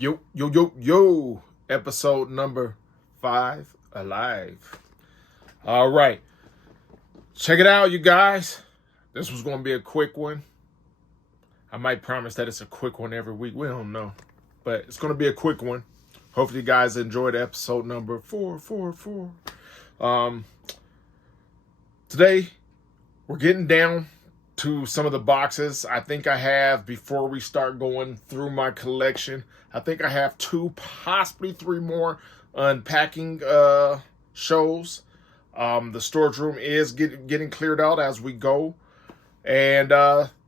Yo. Episode number 5 alive. All right. Check it out, you guys. This was going to be a quick one. I might promise that it's a quick one every week. We don't know. But it's going to be a quick one. Hopefully you guys enjoyed episode number 444. Today, we're getting down to some of the boxes. I think I have, before we start going through my collection, I think I have 2, possibly 3 more unpacking shows. The storage room is getting cleared out as we go. And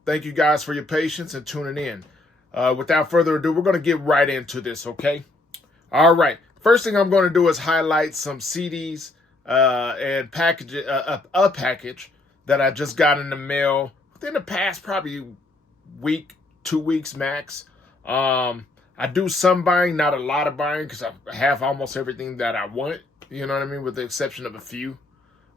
thank you guys for your patience and tuning in. Without further ado, we're going to get right into this, okay? All right. First thing I'm going to do is highlight some CDs and package a package that I just got in the mail within the past probably week, 2 weeks max. I do some buying, not a lot of buying, because I have almost everything that I want. You know what I mean? With the exception of a few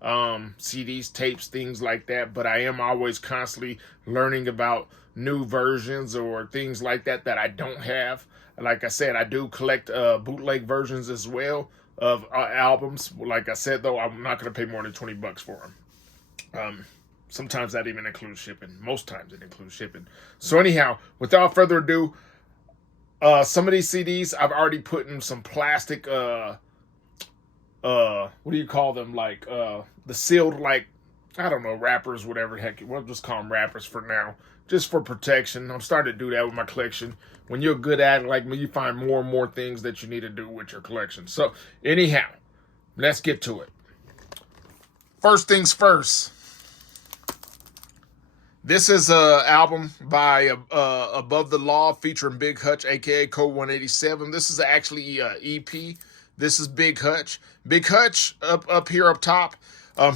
CDs, tapes, things like that. But I am always constantly learning about new versions or things like that I don't have. Like I said, I do collect bootleg versions as well of albums. Like I said, though, I'm not going to pay more than $20 for them. Sometimes that even includes shipping. Most times it includes shipping. So anyhow, without further ado, some of these CDs I've already put in some plastic, what do you call them? Like, the sealed, like, I don't know, wrappers, whatever the heck. We'll just call them wrappers for now. Just for protection. I'm starting to do that with my collection. When you're good at it, like me, you find more and more things that you need to do with your collection. So, anyhow, let's get to it. First things first. This is an album by Above the Law featuring Big Hutch, a.k.a. Code 187. This is actually EP. This is Big Hutch. Big Hutch, up here up top,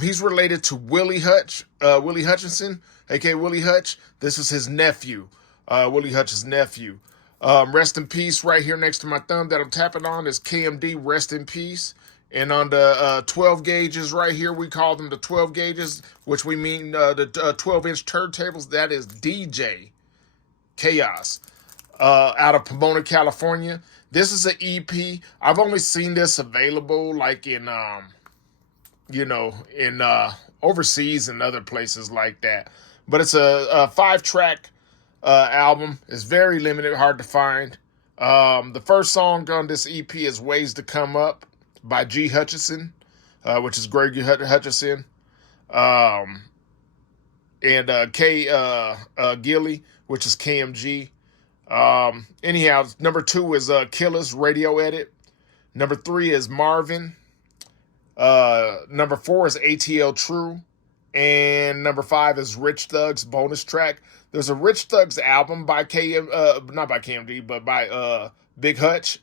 he's related to Willie Hutch, Willie Hutchinson, a.k.a. Willie Hutch. This is his nephew, Willie Hutch's nephew. Rest in peace, right here next to my thumb that I'm tapping on is KMD, rest in peace. And on the 12 gauges right here, we call them the 12 gauges, which we mean the 12-inch turntables. That is DJ Chaos out of Pomona, California. This is an EP. I've only seen this available like in, in overseas and other places like that. But it's a 5-track album. It's very limited, hard to find. The first song on this EP is Ways to Come Up by G. Hutchison, which is Greg Hutchison, and K. Gilly, which is KMG. Anyhow, number 2 is Killer's Radio Edit. Number 3 is Marvin. Number 4 is ATL True. And number 5 is Rich Thug's bonus track. There's a Rich Thug's album by not by KMD, but by Big Hutch,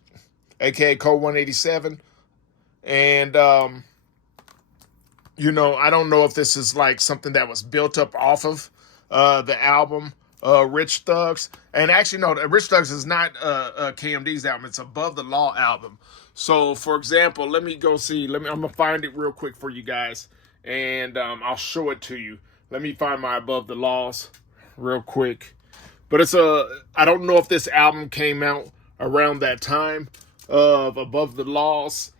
aka Code 187. And, I don't know if this is like something that was built up off of the album, Rich Thugs. And actually, no, Rich Thugs is not KMD's album. It's Above the Law album. So, for example, let me go see. I'm going to find it real quick for you guys. And I'll show it to you. Let me find my Above the Laws real quick. But I don't know if this album came out around that time of Above the Laws.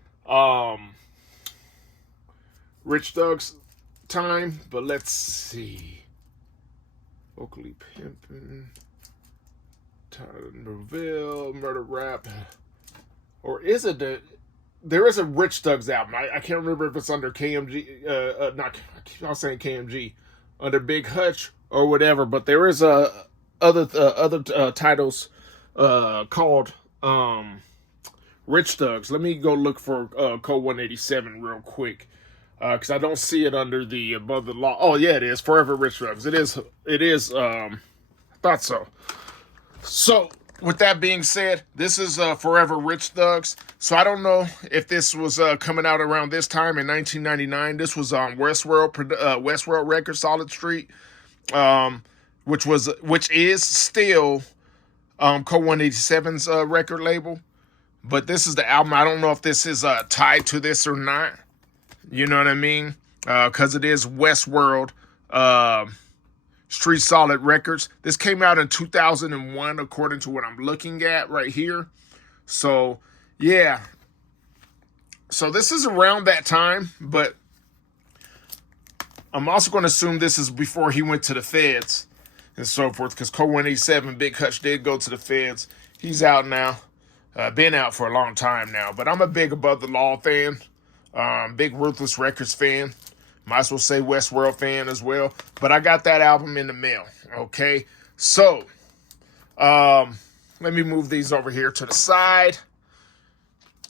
Rich Thug's time, but let's see. Oakley Pimpin', Tyler Norville, Murder Rap, or is it there is a Rich Thug's album. I can't remember if it's under KMG, not, I keep on saying KMG, under Big Hutch or whatever, but there is other titles called Rich Thugs. Let me go look for Code 187 real quick, because I don't see it under the Above the Law. Oh yeah, it is Forever Rich Thugs. It is. I thought so. So with that being said, this is Forever Rich Thugs. So I don't know if this was coming out around this time in 1999. This was on Westworld Records, Solid Street, which is still Code 187's record label. But this is the album. I don't know if this is tied to this or not. You know what I mean? Because it is Westworld Street Solid Records. This came out in 2001, according to what I'm looking at right here. So, yeah. So this is around that time, but I'm also going to assume this is before he went to the feds and so forth, because Code 187, Big Hutch did go to the feds. He's out now. Been out for a long time now, but I'm a big Above the Law fan, big Ruthless Records fan. Might as well say Westworld fan as well. But I got that album in the mail. Okay, so let me move these over here to the side.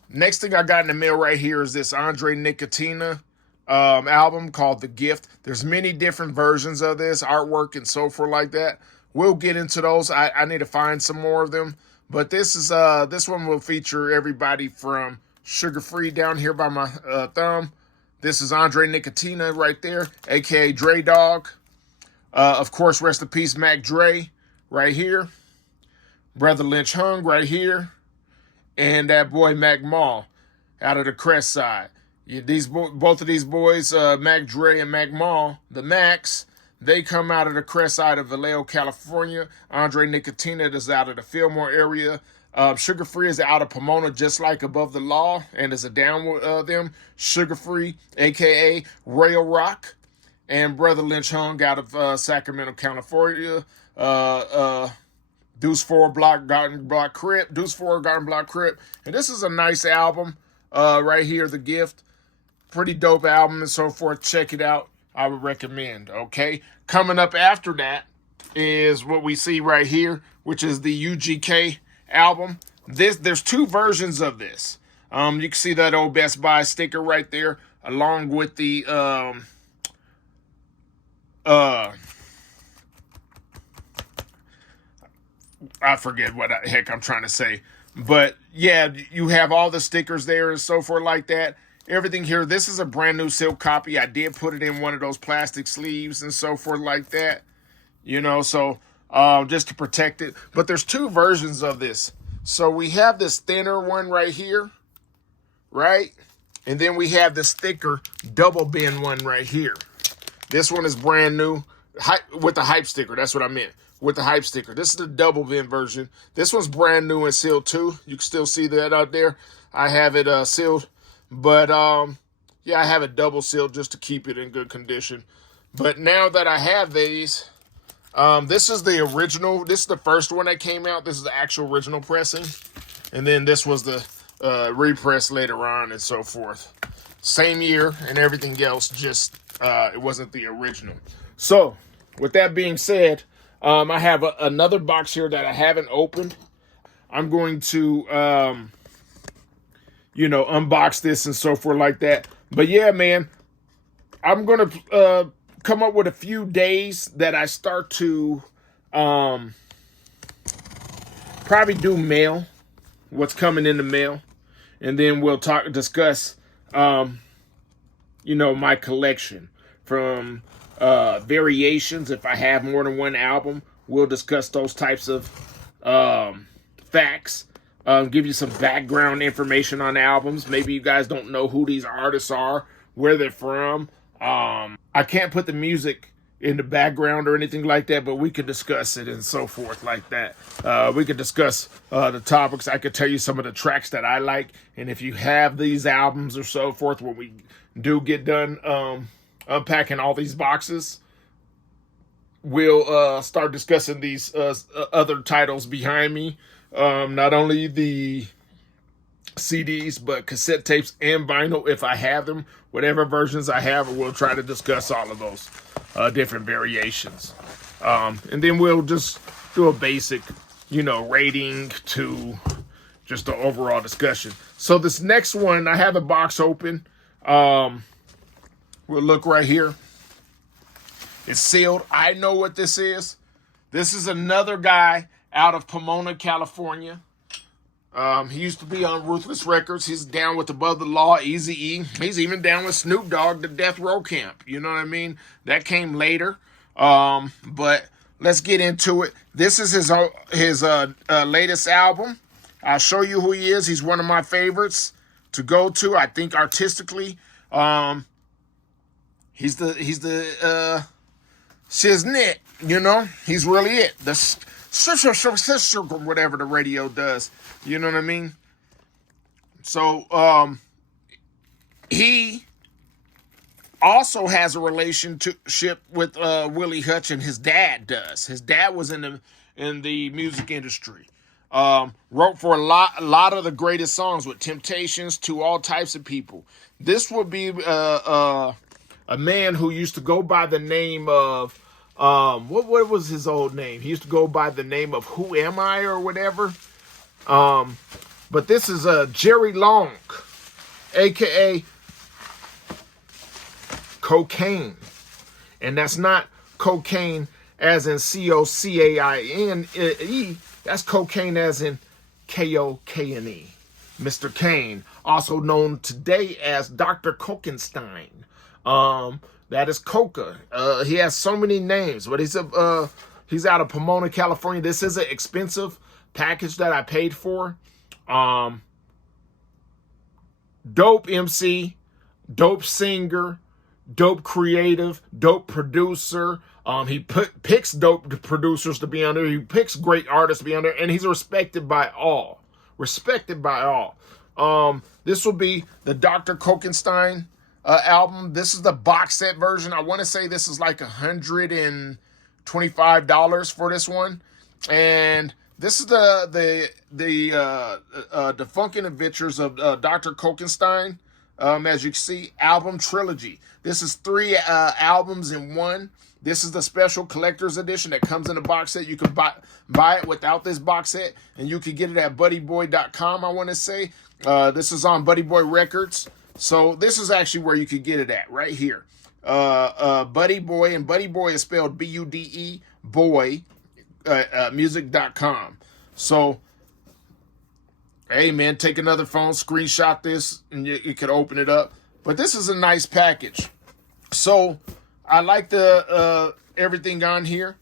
Next thing I got in the mail right here is this Andre Nicotina album called The Gift. There's many different versions of this, artwork and so forth like that. We'll get into those. I need to find some more of them. But this one will feature everybody from Sugar Free down here by my thumb. This is Andre Nicotina right there, aka Dre Dog. Of course, rest in peace, Mac Dre, right here. Brother Lynch Hung right here. And that boy Mac Mall out of the Crest side. Yeah, both of these boys, Mac Dre and Mac Mall, the Macs, they come out of the Crest side of Vallejo, California. Andre Nicotina is out of the Fillmore area. Sugar Free is out of Pomona, just like Above the Law, and is a down with them. Sugar Free, a.k.a. Rail Rock. And Brother Lynch Hung out of Sacramento, California. Deuce 4 Garden Block Crip. Deuce 4 Garden Block Crip. And this is a nice album right here, The Gift. Pretty dope album and so forth. Check it out. I would recommend, okay? Coming up after that is what we see right here, which is the UGK album. There's two versions of this. You can see that old Best Buy sticker right there, along with the I forget what the heck I'm trying to say. But yeah, you have all the stickers there and so forth like that. Everything here. This is a brand new silk copy. I did put it in one of those plastic sleeves and so forth like that. You know, so just to protect it. But there's two versions of this. So we have this thinner one right here, right? And then we have this thicker double bend one right here. This one is brand new with the hype sticker. That's what I meant. With the hype sticker. This is the double bend version. This one's brand new and sealed too. You can still see that out there. I have it sealed. But, yeah, I have it double sealed just to keep it in good condition. But now that I have these, this is the original. This is the first one that came out. This is the actual original pressing. And then this was the repress later on and so forth. Same year and everything else, just it wasn't the original. So, with that being said, I have another box here that I haven't opened. I'm going to... unbox this and so forth like that. But yeah, man, I'm going to come up with a few days that I start to probably do mail, what's coming in the mail. And then we'll discuss, my collection from variations. If I have more than one album, we'll discuss those types of facts. Give you some background information on albums. Maybe you guys don't know who these artists are, where they're from. I can't put the music in the background or anything like that, but we could discuss it and so forth like that. We could discuss the topics. I could tell you some of the tracks that I like. And if you have these albums or so forth, when we do get done unpacking all these boxes, we'll start discussing these other titles behind me. Not only the CDs, but cassette tapes and vinyl, if I have them. Whatever versions I have, we'll try to discuss all of those different variations. And then we'll just do a basic, rating to just the overall discussion. So this next one, I have the box open. We'll look right here. It's sealed. I know what this is. This is another guy out of Pomona, California. He used to be on Ruthless Records. He's down with Above the Law, Eazy-E. He's even down with Snoop Dogg, the Death Row Camp. You know what I mean? That came later. But let's get into it. This is his latest album. I'll show you who he is. He's one of my favorites to go to. I think artistically, he's the shiznit. He's really it. The whatever the radio does. You know what I mean? So he also has a relationship with Willie Hutch, and his dad does. His dad was in the music industry. Wrote for a lot of the greatest songs with Temptations to all types of people. This would be a man who used to go by the name of what was his old name? He used to go by the name of Who Am I or whatever. But this is Jerry Long, aka Cocaine, and that's not cocaine as in Cocaine. That's cocaine as in Kokne. Mr. Kane, also known today as Dr. Kokenstein. That is Coca. He has so many names, but he's out of Pomona, California. This is an expensive package that I paid for. Dope MC, dope singer, dope creative, dope producer. He picks dope producers to be on there. He picks great artists to be on there, and he's respected by all. Respected by all. This will be the Dr. Kokenstein album. This is the box set version. I want to say this is like $125 for this one, and this is the Funkin' Adventures of Dr. Kokenstein. As you can see, album trilogy. This is 3 albums in one. This is the special collector's edition that comes in a box set. You can buy it without this box set, and you can get it at buddyboy.com, I want to say. This is on Buddy Boy Records. So this is actually where you could get it at, right here. Buddy Boy, and Buddy Boy is spelled B-U-D-E, boy, music.com. So, hey, man, take another phone, screenshot this, and you could open it up. But this is a nice package. So, I like the everything on here.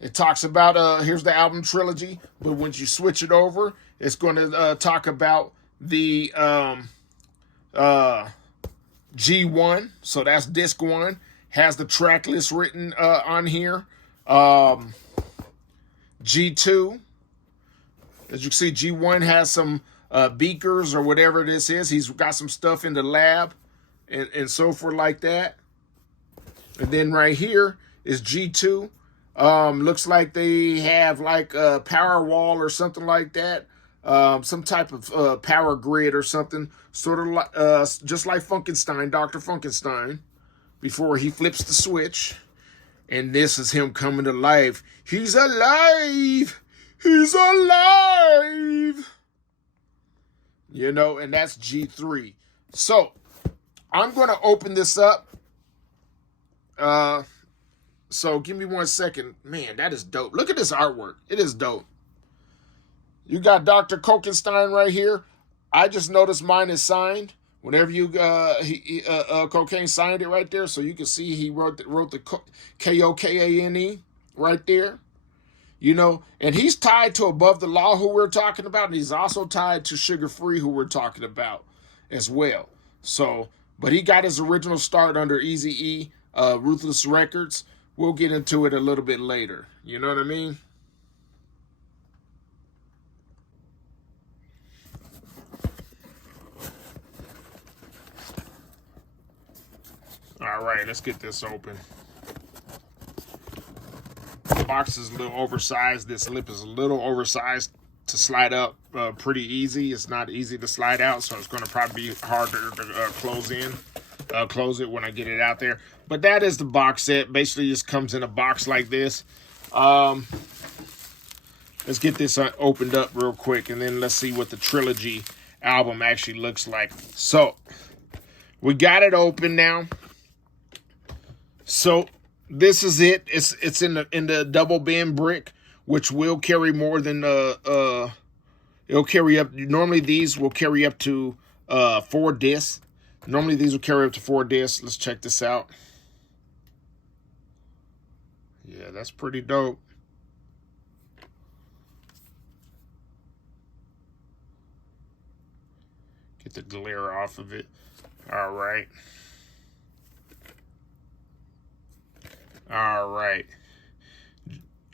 It talks about, here's the album trilogy. But when you switch it over, it's going to talk about the G1. So, that's disc 1. Has the track list written on here. G2. As you can see, G1 has some beakers or whatever this is. He's got some stuff in the lab and so forth like that. And then right here is G2. Looks like they have like a power wall or something like that. Some type of power grid or something. Sort of like, just like Funkenstein, Dr. Funkenstein, before he flips the switch. And this is him coming to life. He's alive! He's alive! You know, and that's G3. So, I'm going to open this up. So, give me 1 second. Man, that is dope. Look at this artwork. It is dope. You got Dr. Kokenstein right here. I just noticed mine is signed. Whenever you, Cocaine signed it right there. So, you can see he wrote the Kokane right there. You know, and he's tied to Above the Law, who we're talking about, and he's also tied to Sugar Free, who we're talking about as well. So, but he got his original start under Eazy-E, Ruthless Records. We'll get into it a little bit later. You know what I mean? All right, let's get this open. The box is a little oversized. This lip is a little oversized to slide up pretty easy. It's not easy to slide out, so it's going to probably be harder to close it when I get it out there. But that is the box set. Basically, just comes in a box like this. Let's get this opened up real quick, and then let's see what the trilogy album actually looks like. So, we got it open now. So, this is it. It's in the double bend brick, which will carry more than it'll carry up. Normally these will carry up to 4 discs. Normally these will carry up to 4 discs. Let's check this out. Yeah, that's pretty dope. Get the glare off of it. All right. All right.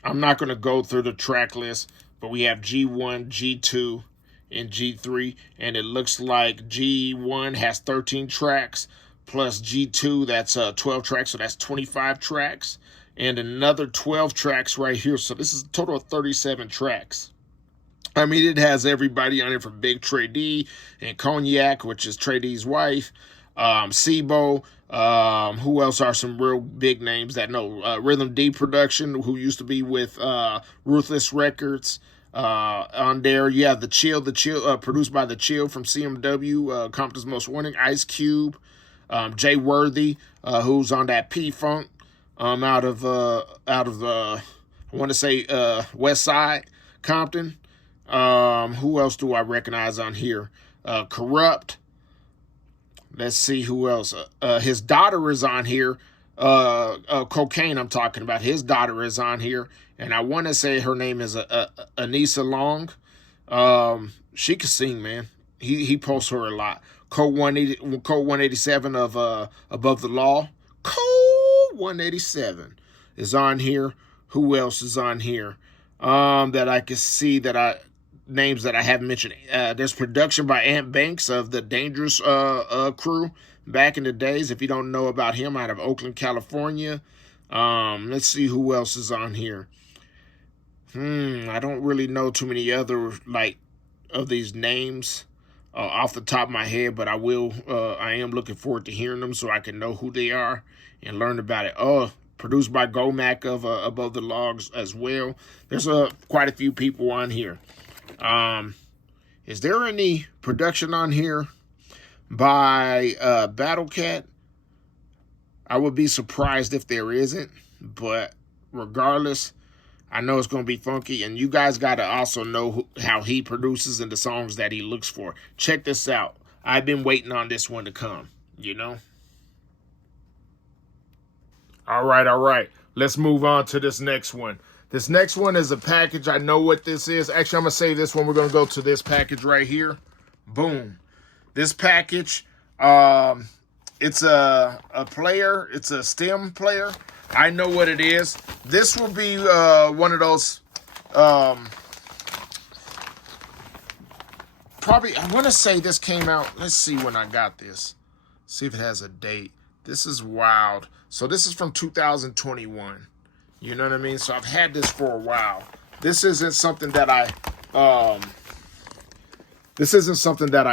I'm not going to go through the track list, but we have G1, G2, in G3, and it looks like G1 has 13 tracks plus G2, that's 12 tracks, so that's 25 tracks, and another 12 tracks right here. So this is a total of 37 tracks. I mean, it has everybody on it from Big Trey D and Cognac, which is Trey D's wife, Sibo. Who else are some real big names that know? Rhythm D Production, who used to be with Ruthless Records. On there, you have the Chill, produced by the Chill from CMW, Compton's Most Wanted. Ice Cube, Jay Worthy, who's on that P Funk, out of I want to say West Side, Compton. Who else do I recognize on here? Corrupt. Let's see who else. His daughter is on here. Cocaine, I'm talking about. His daughter is on here, and I want to say her name is Anissa Long. She can sing, man. He posts her a lot. Code 187 of Above the Law. Code 187 is on here. Who else is on here? That I can see names that I haven't mentioned. There's production by Ant Banks of the Dangerous crew back in the days. If you don't know about him, out of Oakland, California. Let's see who else is on here. I don't really know too many other of these names off the top of my head, but I am looking forward to hearing them so I can know who they are and learn about it. Produced by Gomac of Above the Logs as well. There's quite a few people on here. Is there any production on here by Battle Cat? I would be surprised if there isn't, but regardless, I know it's going to be funky, and you guys got to also know how he produces and the songs that he looks for. Check this out. I've been waiting on this one to come, you know? All right. Let's move on to this next one. This next one is a package. I know what this is. Actually, I'm going to save this one. We're going to go to this package right here. Boom. This package, it's a player. It's a stem player. I know what it is. This will be one of those, probably, I want to say this came out. Let's see when I got this. See if it has a date. This is wild. So this is from 2021. You know what I mean? So I've had this for a while. This isn't something that I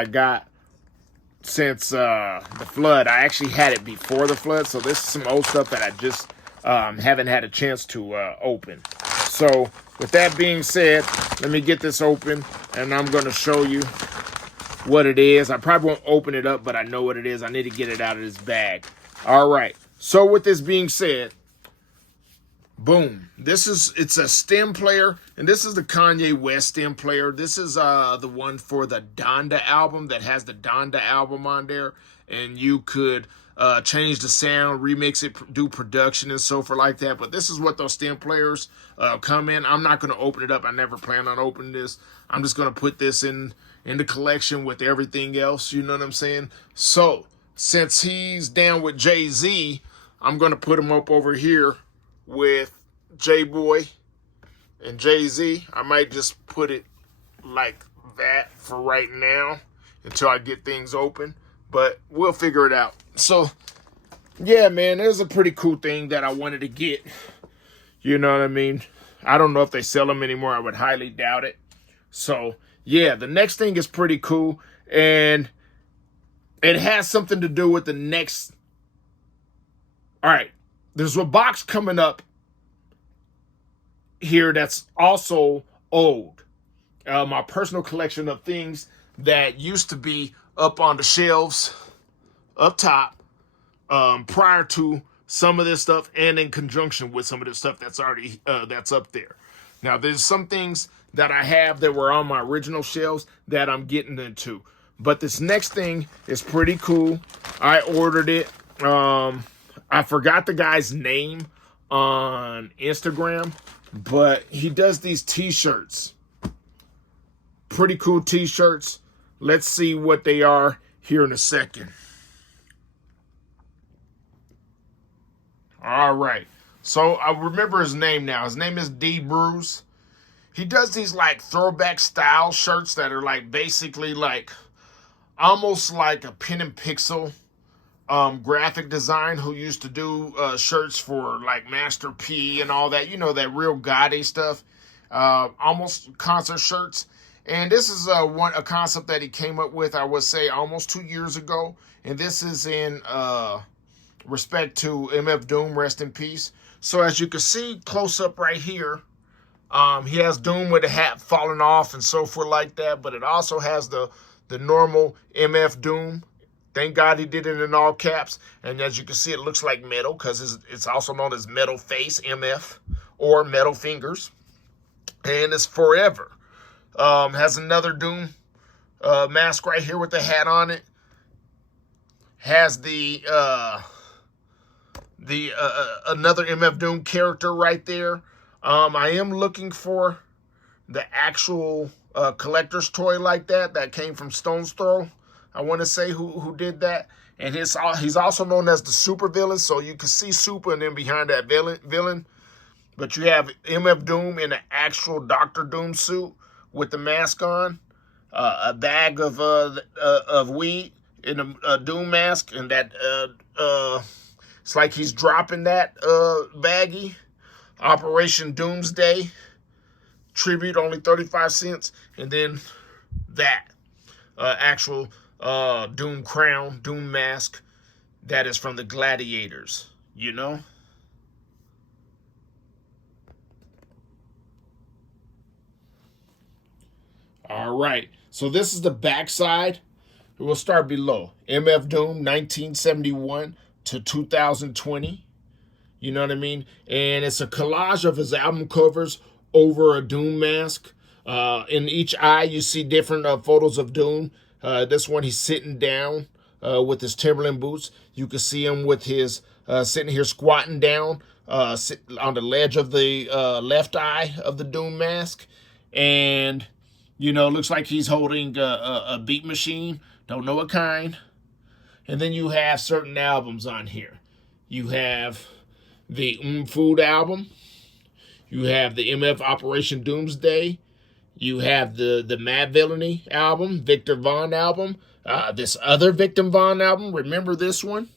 got since the flood. I actually had it before the flood. So this is some old stuff that I just haven't had a chance to open. So with that being said, let me get this open and I'm going to show you what it is. I probably won't open it up, but I know what it is. I need to get it out of this bag. All right. So with this being said, boom. It's a stem player, and this is the Kanye West stem player. This is the one for the Donda album that has the Donda album on there, and you could change the sound, remix it, do production and so forth like that. But this is what those stem players come in. I'm not going to open it up. I never plan on opening this. I'm just going to put this in the collection with everything else. You know what I'm saying? So since he's down with Jay-Z, I'm going to put him up over here with J-Boy and Jay-Z. I might just put it like that for right now until I get things open, but we'll figure it out. So yeah, man, there's a pretty cool thing that I wanted to get. You know what I mean? I don't know if they sell them anymore. I would highly doubt it. So yeah, the next thing is pretty cool, and it has something to do with the next. All right, there's a box coming up here that's also old. My personal collection of things that used to be up on the shelves up top prior to some of this stuff, and in conjunction with some of this stuff that's already that's up there. Now there's some things that I have that were on my original shelves that I'm getting into, but this next thing is pretty cool. I ordered it. I forgot the guy's name on Instagram, but he does these t-shirts. Pretty cool t-shirts. Let's see what they are here in a second. All right. So I remember his name now. His name is D Bruce. he does these like throwback style shirts that are like basically like almost like a pen and pixel graphic design who used to do shirts for like Master P and all that, you know, that real gaudy stuff, almost concert shirts. And this is a concept that he came up with, I would say, almost 2 years ago. And this is in respect to MF Doom, rest in peace. So as you can see close up right here, he has Doom with the hat falling off and so forth like that. But it also has the normal MF Doom. Thank God he did it in all caps. And as you can see, it looks like metal because it's also known as Metal Face, MF, or Metal Fingers. And it's forever. Has another Doom mask right here with the hat on it. Has the another MF Doom character right there. I am looking for the actual collector's toy like that came from Stone's Throw. I want to say who did that. And he's also known as the super villain. So you can see Super and then behind that villain. But you have MF Doom in an actual Dr. Doom suit with the mask on, a bag of weed in a Doom mask, and that it's like he's dropping that baggie. Operation Doomsday tribute, only 35 cents, and then that actual Doom crown, Doom mask that is from the Gladiators, you know. All right, so this is the backside. We'll start below. MF Doom 1971 to 2020. You know what I mean? And it's a collage of his album covers over a Doom mask. In each eye, you see different photos of Doom. This one, he's sitting down with his Timberland boots. You can see him with his sitting here squatting down on the ledge of the left eye of the Doom mask. And you know, looks like he's holding a beat machine. Don't know what kind. And then you have certain albums on here. You have the Food album. You have the MF Operation Doomsday. You have the Mad Villainy album, Victor Vaughn album. This other Victor Vaughn album. Remember this one?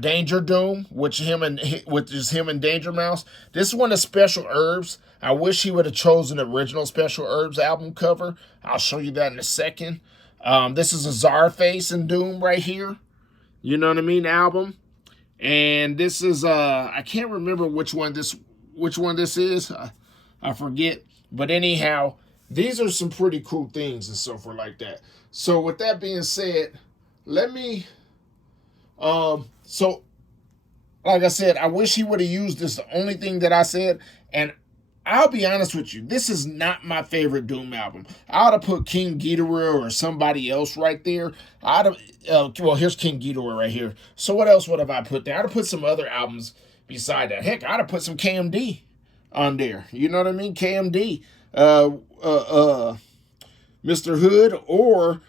Danger Doom, which is him and Danger Mouse. This one is Special Herbs. I wish he would have chosen the original Special Herbs album cover. I'll show you that in a second. This is a Czarface and Doom right here. You know what I mean? Album. And this is I can't remember which one this is. I forget. But anyhow, these are some pretty cool things and so forth like that. So with that being said, let me so like I said, I wish he would have used this, the only thing that I said. And I'll be honest with you, this is not my favorite Doom album. I ought to put King Ghidorah or somebody else right there. Well, here's King Ghidorah right here. So what else would have I put there? I'd have put some other albums beside that. Heck, I'd have put some KMD on there. You know what I mean? KMD, Mr. Hood, or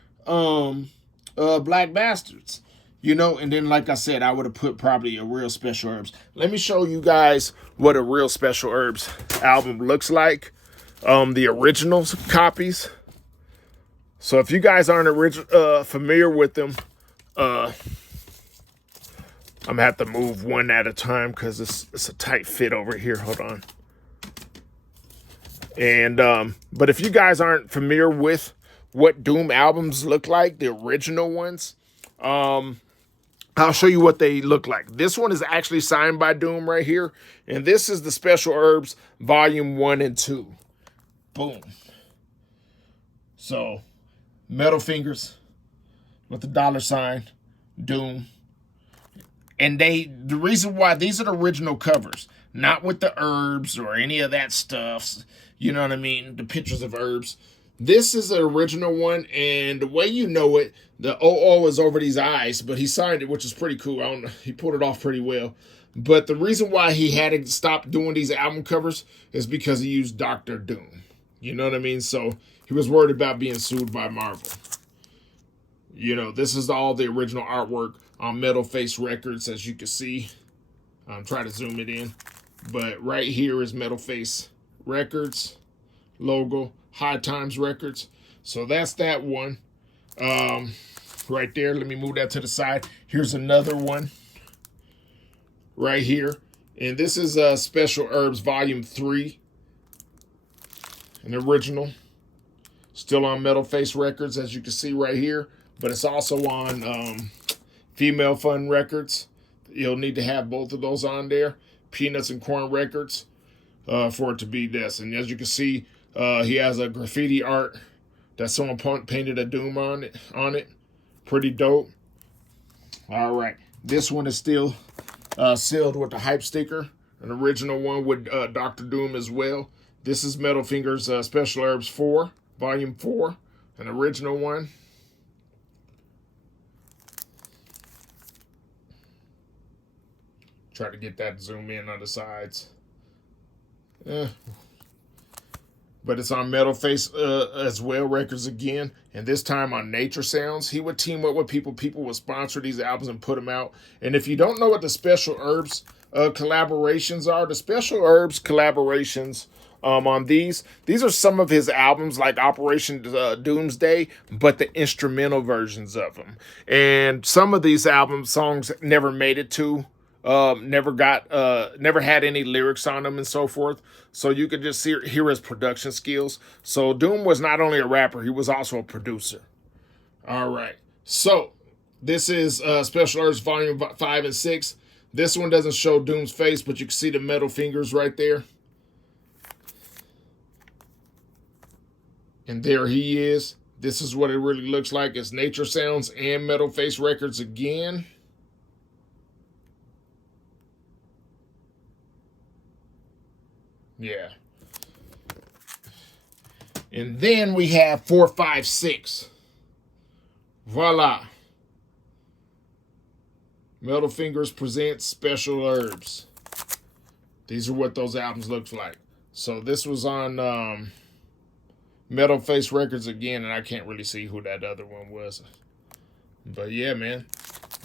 Black Bastards. You know, and then like I said, I would have put probably a real Special Herbs. Let me show you guys what a real Special Herbs album looks like. The original copies. So if you guys aren't familiar with them, I'm gonna have to move one at a time because it's a tight fit over here. Hold on. And but if you guys aren't familiar with what Doom albums look like, the original ones, I'll show you what they look like. This one is actually signed by Doom right here. And this is the Special Herbs Volume 1 and 2. Boom. So, Metal Fingers with the $sign, Doom. And the reason why, these are the original covers. Not with the herbs or any of that stuff. You know what I mean? The pictures of herbs. This is the original one, and the way you know it, the OO is over these eyes, but he signed it, which is pretty cool. I don't know, he pulled it off pretty well. But the reason why he had to stop doing these album covers is because he used Dr. Doom. You know what I mean? So he was worried about being sued by Marvel. You know, this is all the original artwork on Metal Face Records, as you can see. I'm trying to zoom it in. But right here is Metal Face Records logo, High Times Records. So that's that one. Right there. Let me move that to the side. Here's another one right here. And this is Special Herbs Volume 3. An original. Still on Metal Face Records, as you can see right here. But it's also on Female Fun Records. You'll need to have both of those on there. Peanuts and Corn Records for it to be this. And as you can see, he has a graffiti art that someone painted a Doom on it. Pretty dope. All right. This one is still sealed with the hype sticker. An original one with Dr. Doom as well. This is Metal Fingers Special Herbs 4, Volume 4. An original one. Try to get that to zoom in on the sides. But it's on Metal Face as well Records again, and this time on Nature Sounds. He would team up with people. People would sponsor these albums and put them out. And if you don't know what the Special Herbs collaborations are, the Special Herbs collaborations on these are some of his albums, like Operation Doomsday, but the instrumental versions of them. And some of these album songs never made it to. Never had any lyrics on them and so forth. So you could just hear his production skills. So Doom was not only a rapper, he was also a producer. All right. So this is Special Herbs Volume 5 and 6. This one doesn't show Doom's face, but you can see the metal fingers right there. And there he is. This is what it really looks like. It's Nature Sounds and Metal Face Records again. Yeah. And then we have 4, 5, 6. Voila. Metal Fingers presents Special Herbs. These are what those albums look like. So this was on Metal Face Records again, and I can't really see who that other one was. But yeah, man.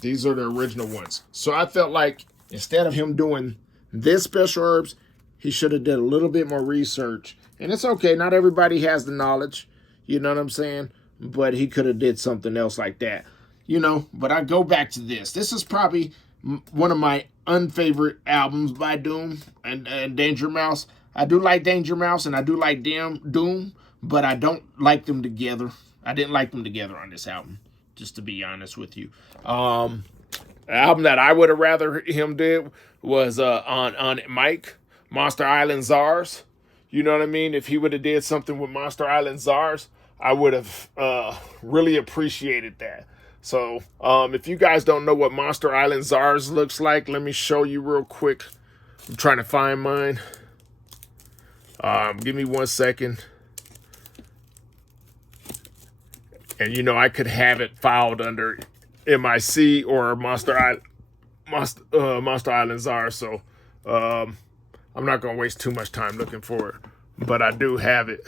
These are the original ones. So I felt like instead of him doing this Special Herbs, he should have did a little bit more research. And it's okay. Not everybody has the knowledge. You know what I'm saying? But he could have did something else like that. You know, but I go back to this. This is probably one of my unfavorite albums by Doom and Danger Mouse. I do like Danger Mouse and I do like Doom, but I don't like them together. I didn't like them together on this album, just to be honest with you. The album that I would have rather him did was on Mike. Monster Island Czars. You know what I mean? If he would have did something with Monster Island Czars, I would have really appreciated that. So if you guys don't know what Monster Island Czars looks like, let me show you real quick. I'm trying to find mine. Give me 1 second. And you know I could have it filed under MIC or Monster Island Czars. So I'm not going to waste too much time looking for it, but I do have it.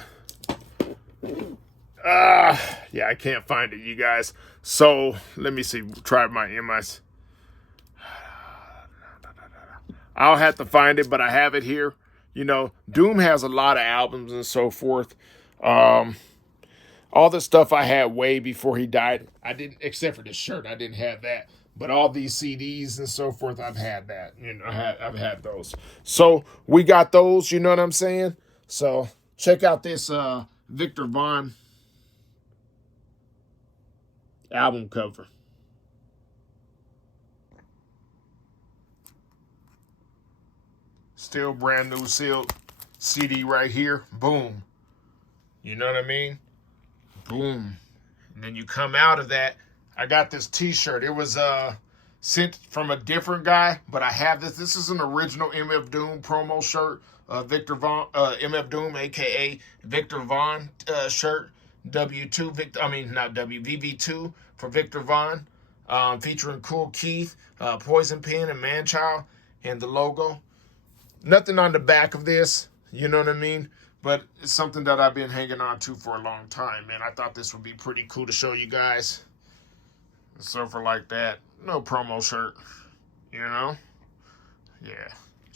Yeah, I can't find it, you guys. So let me see. Try my MIC. I'll have to find it, but I have it here. You know, Doom has a lot of albums and so forth. All the stuff I had way before he died, I didn't, except for this shirt, I didn't have that. But all these CDs and so forth, I've had that. You know, I've had those. So we got those, you know what I'm saying? So check out this Victor Vaughn album cover. Still brand new sealed CD right here. Boom. You know what I mean? Boom. And then you come out of that. I got this t-shirt. It was sent from a different guy, but I have this. This is an original MF Doom promo shirt. Victor Vaughn, MF Doom, aka Victor Vaughn shirt. W2, VV2 for Victor Vaughn. Featuring Cool Keith, Poison Pen, and Manchild, and the logo. Nothing on the back of this, you know what I mean? But it's something that I've been hanging on to for a long time, man. I thought this would be pretty cool to show you guys. So for like that, no promo shirt, you know? Yeah,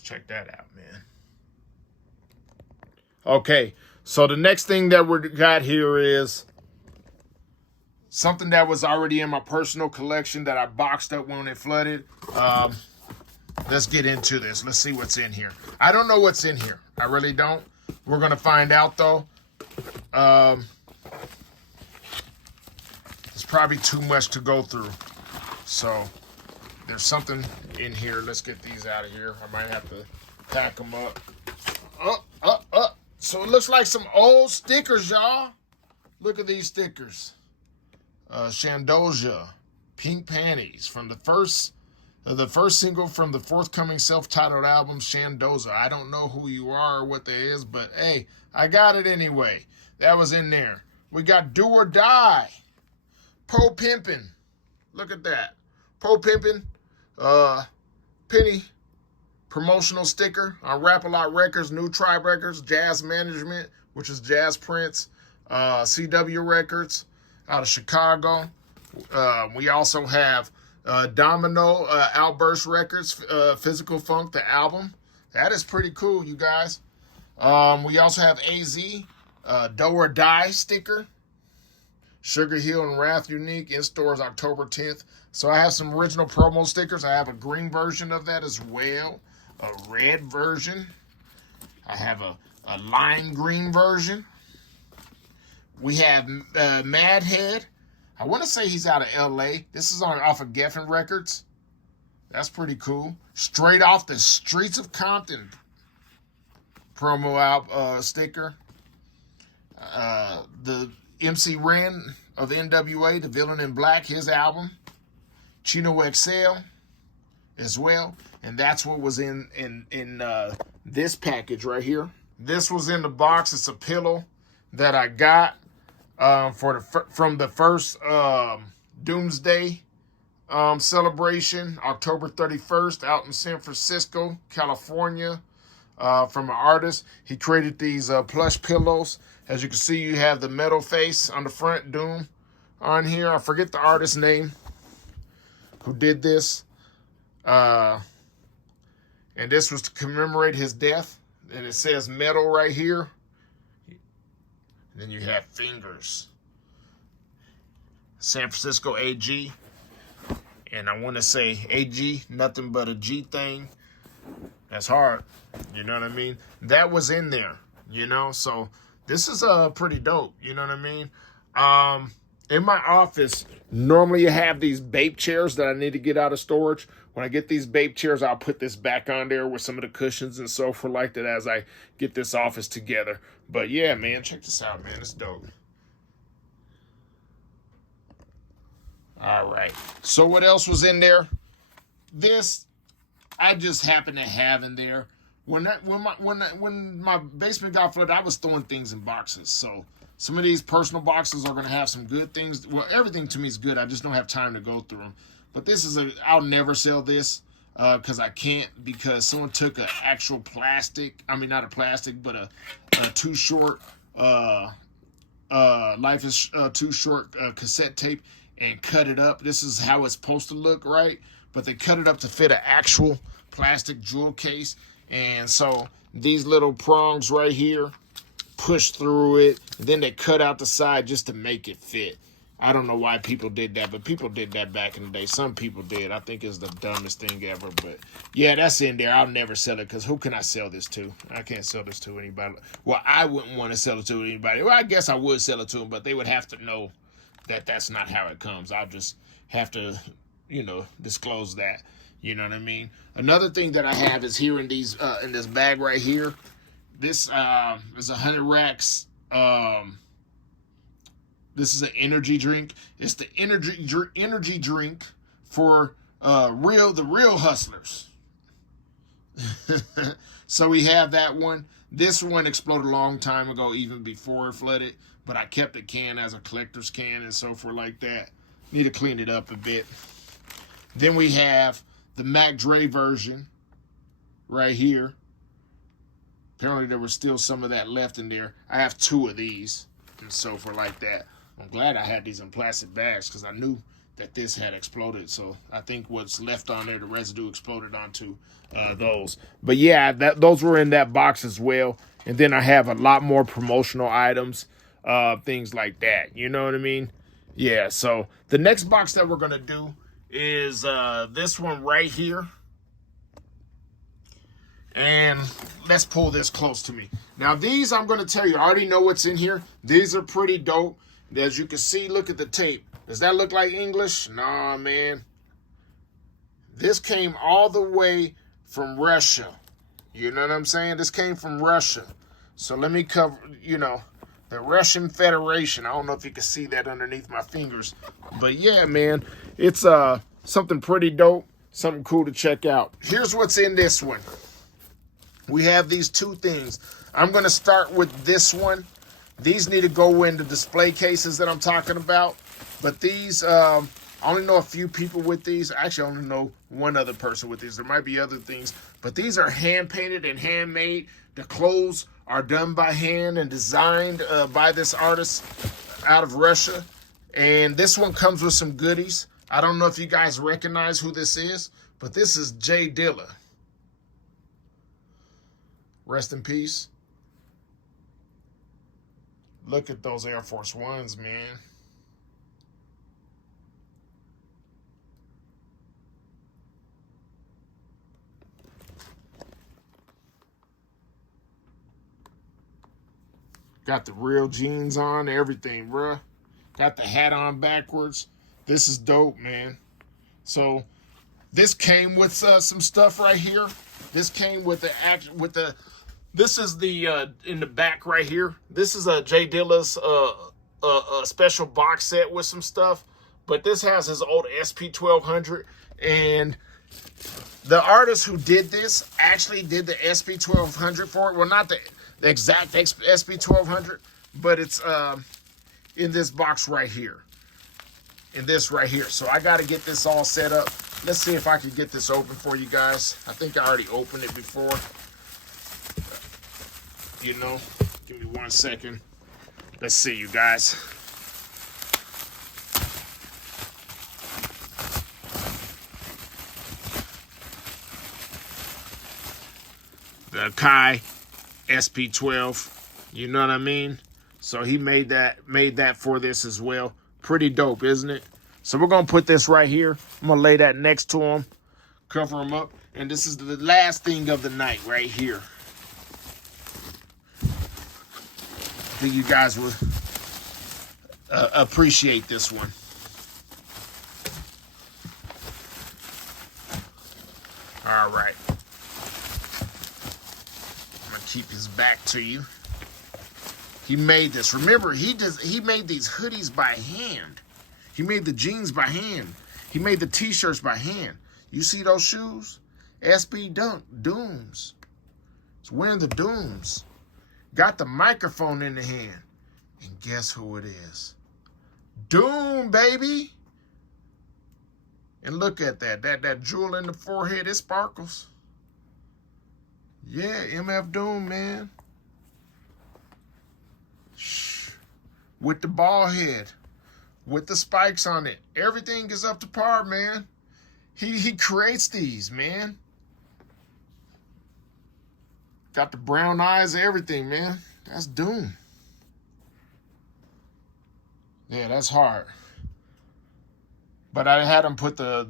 check that out, man. Okay, so the next thing that we got here is something that was already in my personal collection that I boxed up when it flooded. Let's get into this. Let's see what's in here. I don't know what's in here. I really don't. We're going to find out, though. It's probably too much to go through. So there's something in here. Let's get these out of here. I might have to pack them up. So it looks like some old stickers, y'all. Look at these stickers. Shandoja, Pink Panties, from the first single from the forthcoming self-titled album, Shandoza. I don't know who you are or what that is, but hey, I got it anyway. That was in there. We got Do or Die, Po Pimpin'. Look at that. Po Pimpin', Penny promotional sticker on Rap-A-Lot Records, New Tribe Records, Jazz Management, which is Jazz Prince, CW Records out of Chicago. We also have Domino, Outburst Records, Physical Funk, the album. That is pretty cool, you guys. We also have AZ, Do or Die sticker. Sugar Hill and Wrath Unique, in stores October 10th. So I have some original promo stickers. I have a green version of that as well. A red version. I have a lime green version. We have Madhead. I want to say he's out of L.A. This is off of Geffen Records. That's pretty cool. Straight off the Streets of Compton promo out sticker. The MC Ren of NWA, The Villain in Black, his album. Chino XL as well. And that's what was in this package right here. This was in the box. It's a pillow that I got from the first Doomsday celebration, October 31st, out in San Francisco, California, from an artist. He created these plush pillows. As you can see, you have the metal face on the front, Doom, on here. I forget the artist's name who did this. And this was to commemorate his death. And it says metal right here. And then you have fingers. San Francisco AG. And I want to say AG, nothing but a G thing. That's hard. You know what I mean? That was in there, you know? So this is pretty dope. You know what I mean? In my office, normally you have these Bape chairs that I need to get out of storage. When I get these Bape chairs, I'll put this back on there with some of the cushions and so forth like that as I get this office together. But yeah, man, check this out, man. It's dope. All right. So what else was in there? This I just happened to have in there. When my basement got flooded, I was throwing things in boxes. So some of these personal boxes are going to have some good things. Well, everything to me is good. I just don't have time to go through them. But this is I'll never sell this because I can't, because someone took an actual plastic. I mean, not a plastic, but a Too Short, Life is Too Short cassette tape and cut it up. This is how it's supposed to look, right? But they cut it up to fit an actual plastic jewel case. And so these little prongs right here push through it. And then they cut out the side just to make it fit. I don't know why people did that, but people did that back in the day. Some people did. I think it's the dumbest thing ever. But yeah, that's in there. I'll never sell it because who can I sell this to? I can't sell this to anybody. Well, I wouldn't want to sell it to anybody. Well, I guess I would sell it to them, but they would have to know that that's not how it comes. I'll just have to, disclose that. You know what I mean? Another thing that I have is here in these in this bag right here. This is 100 racks. This is an energy drink. It's the energy drink for the real hustlers. So we have that one. This one exploded a long time ago, even before it flooded. But I kept the can as a collector's can and so forth like that. Need to clean it up a bit. Then we have the Mac Dre version right here. Apparently there was still some of that left in there. I have 2 of these and so forth like that. I'm glad I had these in plastic bags because I knew that this had exploded. So I think what's left on there, the residue exploded onto those. But yeah, those were in that box as well. And then I have a lot more promotional items, things like that. You know what I mean? Yeah, so the next box that we're going to do is this one right here. And let's pull this close to me. Now, these, I'm going to tell you, I already know what's in here. These are pretty dope. As you can see, look at the tape. Does that look like English? Nah, man. This came all the way from Russia. You know what I'm saying? This came from Russia. So let me cover, the Russian Federation. I don't know if you can see that underneath my fingers. But yeah, man, it's something pretty dope. Something cool to check out. Here's what's in this one. We have these two things. I'm going to start with this one. These need to go in the display cases that I'm talking about. But these, I only know a few people with these. Actually, I only know one other person with these. There might be other things. But these are hand-painted and handmade. The clothes are done by hand and designed by this artist out of Russia. And this one comes with some goodies. I don't know if you guys recognize who this is, but this is Jay Dilla. Rest in peace. Look at those Air Force Ones, man. Got the real jeans on, everything, bruh. Got the hat on backwards. This is dope, man. So this came with some stuff right here. This came with this is the in the back right here. This is Jay Dilla's special box set with some stuff. But this has his old SP1200, and the artist who did this actually did the SP1200 for it. Well, not the exact SP1200, but it's in this box right here. In this right here. So I got to get this all set up. Let's see if I can get this open for you guys. I think I already opened it before. Give me 1 second. Let's see, you guys. The Kai SP12. You know what I mean? So he made that for this as well. Pretty dope, isn't it? So we're going to put this right here. I'm going to lay that next to him. Cover him up. And this is the last thing of the night right here. I think you guys will appreciate this one. All right. I'm going to keep his back to you. He made this. Remember, he made these hoodies by hand. He made the jeans by hand. He made the t-shirts by hand. You see those shoes? SB Dooms. It's wearing the Dooms. Got the microphone in the hand. And guess who it is? Doom, baby. And look at that. That jewel in the forehead, it sparkles. Yeah, MF Doom, man. With the ball head, with the spikes on it. Everything is up to par, man. He creates these, man. Got the brown eyes, everything, man. That's Doom. Yeah, that's hard. But I had him put the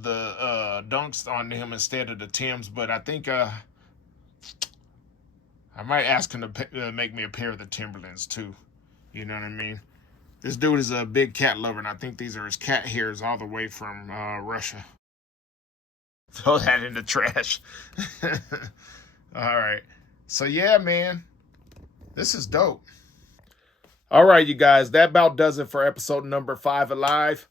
dunks on him instead of the Timbs, but I think I might ask him to make me a pair of the Timberlands too. You know what I mean? This dude is a big cat lover, and I think these are his cat hairs all the way from Russia. Throw that in the trash. All right. So, yeah, man. This is dope. All right, you guys. That about does it for episode number 5 of Live.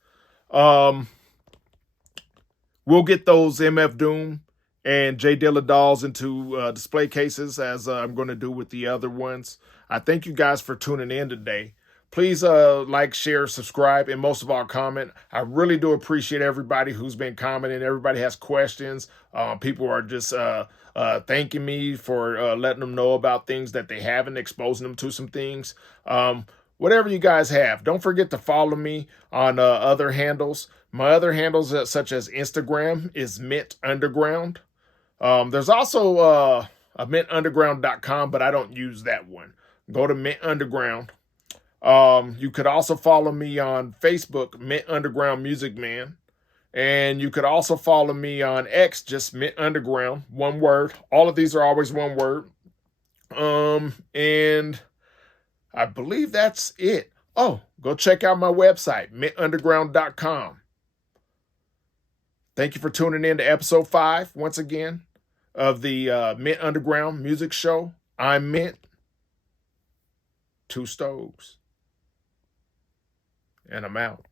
We'll get those MF Doom and Jay Dilla dolls into display cases, as I'm going to do with the other ones. I thank you guys for tuning in today. Please like, share, subscribe, and most of all, comment. I really do appreciate everybody who's been commenting. Everybody has questions. People are just thanking me for letting them know about things that they haven't, exposing them to some things. Whatever you guys have. Don't forget to follow me on other handles. My other handles, such as Instagram, is Mint Underground. There's also mintunderground.com, but I don't use that one. Go to Mint Underground. You could also follow me on Facebook, Mint Underground Music Man. And you could also follow me on X, just Mint Underground, one word. All of these are always one word. And I believe that's it. Oh, go check out my website, mintunderground.com. Thank you for tuning in to episode 5, once again, of the Mint Underground Music Show. I'm Mint, 2 stoves, and I'm out.